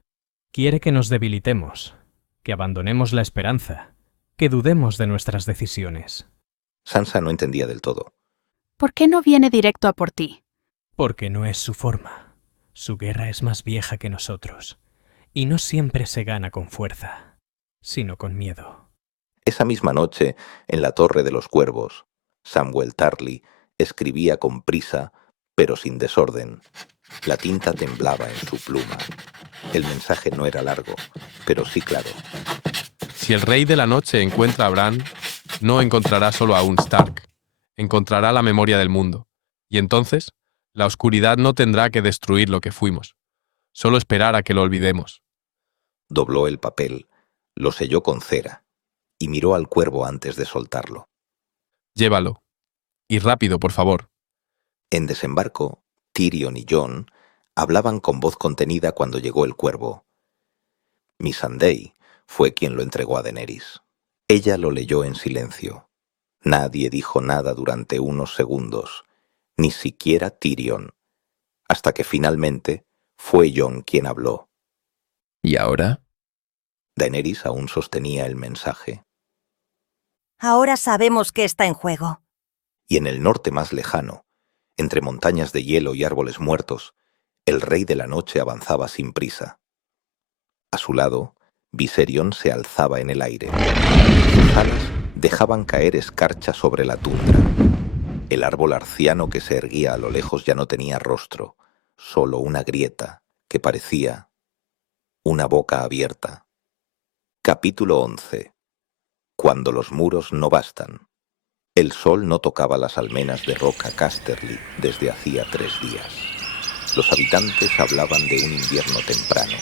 Quiere que nos debilitemos, que abandonemos la esperanza, que dudemos de nuestras decisiones. Sansa no entendía del todo. ¿Por qué no viene directo a por ti? Porque no es su forma. Su guerra es más vieja que nosotros, y no siempre se gana con fuerza, sino con miedo. Esa misma noche, en la Torre de los Cuervos, Samwell Tarly escribía con prisa, pero sin desorden. La tinta temblaba en su pluma. El mensaje no era largo, pero sí claro. Si el Rey de la Noche encuentra a Bran, no encontrará solo a un Stark, encontrará la memoria del mundo. Y entonces, la oscuridad no tendrá que destruir lo que fuimos, solo esperar a que lo olvidemos. Dobló el papel, lo selló con cera y miró al cuervo antes de soltarlo. Llévalo. Y rápido, por favor. En desembarco, Tyrion y Jon hablaban con voz contenida cuando llegó el cuervo. Missandei fue quien lo entregó a Daenerys. Ella lo leyó en silencio. Nadie dijo nada durante unos segundos, ni siquiera Tyrion, hasta que finalmente fue Jon quien habló. ¿Y ahora? Daenerys aún sostenía el mensaje. Ahora sabemos qué está en juego. Y en el norte más lejano, entre montañas de hielo y árboles muertos, el Rey de la Noche avanzaba sin prisa. A su lado, Viserion se alzaba en el aire. Sus alas dejaban caer escarcha sobre la tundra. El árbol arciano que se erguía a lo lejos ya no tenía rostro, solo una grieta que parecía una boca abierta. Capítulo 11. Cuando los muros no bastan. El sol no tocaba las almenas de Roca Casterly desde hacía 3 días. Los habitantes hablaban de un invierno temprano,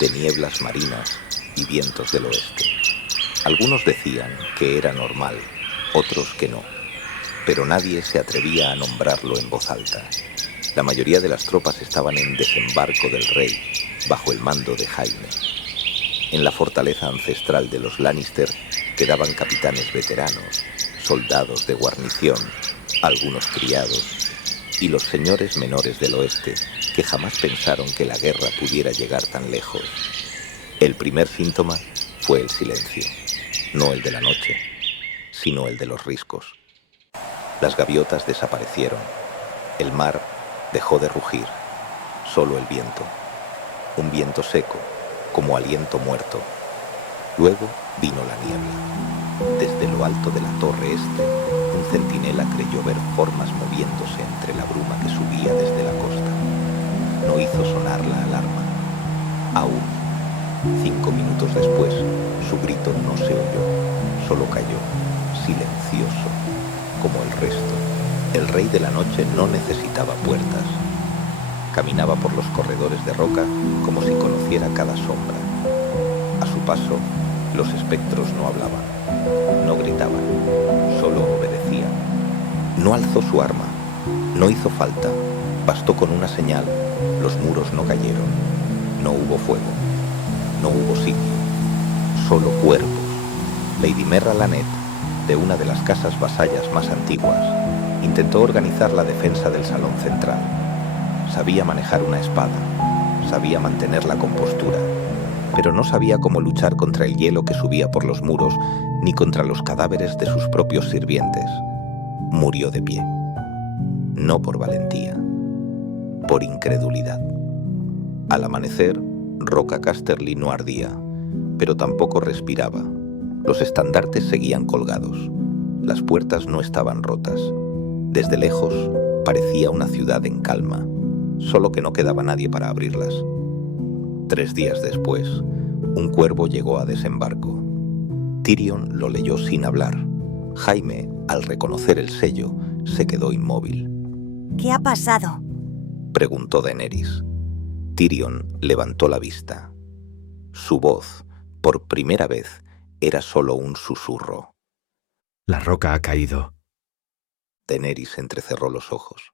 de nieblas marinas y vientos del oeste. Algunos decían que era normal, otros que no, pero nadie se atrevía a nombrarlo en voz alta. La mayoría de las tropas estaban en desembarco del rey, bajo el mando de Jaime. En la fortaleza ancestral de los Lannister quedaban capitanes veteranos, soldados de guarnición, algunos criados, y los señores menores del oeste que jamás pensaron que la guerra pudiera llegar tan lejos. El primer síntoma fue el silencio, no el de la noche, sino el de los riscos. Las gaviotas desaparecieron, el mar dejó de rugir, solo el viento, un viento seco, como aliento muerto. Luego vino la niebla. Desde lo alto de la torre este, un centinela creyó ver formas moviéndose entre la bruma que subía desde la costa. No hizo sonar la alarma. Aún, 5 minutos después, su grito no se oyó, solo cayó, silencioso, como el resto. El Rey de la Noche no necesitaba puertas. Caminaba por los corredores de roca como si conociera cada sombra. A su paso, los espectros no hablaban, no gritaban, solo obedecían. No alzó su arma, no hizo falta, bastó con una señal. Los muros no cayeron, no hubo fuego, no hubo sitio, solo cuervos. Lady Merra Lanet, de una de las casas vasallas más antiguas, intentó organizar la defensa del salón central. Sabía manejar una espada, sabía mantener la compostura, pero no sabía cómo luchar contra el hielo que subía por los muros ni contra los cadáveres de sus propios sirvientes. Murió de pie. No por valentía, por incredulidad. Al amanecer, Roca Casterly no ardía, pero tampoco respiraba. Los estandartes seguían colgados. Las puertas no estaban rotas. Desde lejos, parecía una ciudad en calma, solo que no quedaba nadie para abrirlas. 3 días después, un cuervo llegó a desembarco. Tyrion lo leyó sin hablar. Jaime, al reconocer el sello, se quedó inmóvil. ¿Qué ha pasado?, preguntó Daenerys. Tyrion levantó la vista. Su voz, por primera vez, era solo un susurro. La roca ha caído. Daenerys entrecerró los ojos.